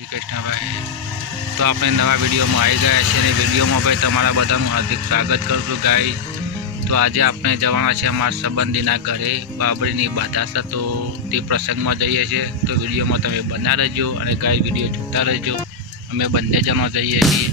શ્રી કૃષ્ણ ભાઈ। તો આપણે નવા વિડીયોમાં આવી ગયા છીએ અને વિડીયોમાં ભાઈ તમારા બધાનું હાર્દિક સ્વાગત કરું છું ગાઈસ। તો આજે આપણે જવાના છે અમારા સંબંધીના ઘરે, બાબરીની બાધા છે, તો તે પ્રસંગમાં જઈએ છીએ। તો વિડીયોમાં તમે બના રહેજો અને ગાઈસ વિડીયો જોતા રહેજો। અમે બંને જણો જઈએ છીએ।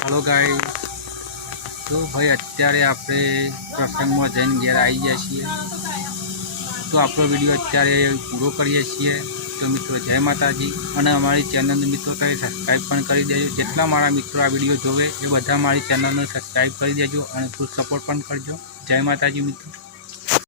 हेलो गाइस, तो भाई अत्यारे आपणे प्रसंगमां जईने घेर आई गया छीए। तो आपणो विडियो अत्यारे पूरो करीए छीए। तो मित्रों जय माताजी अने अमारी चेनल मित्रों तमे सब्सक्राइब पण करी देजो। जेटला मारा मित्रों आ विडियो जोवे ए बधा मारी चेनल ने सब्सक्राइब करी देजो अने फूल सपोर्ट पण करजो। जय माताजी मित्रों।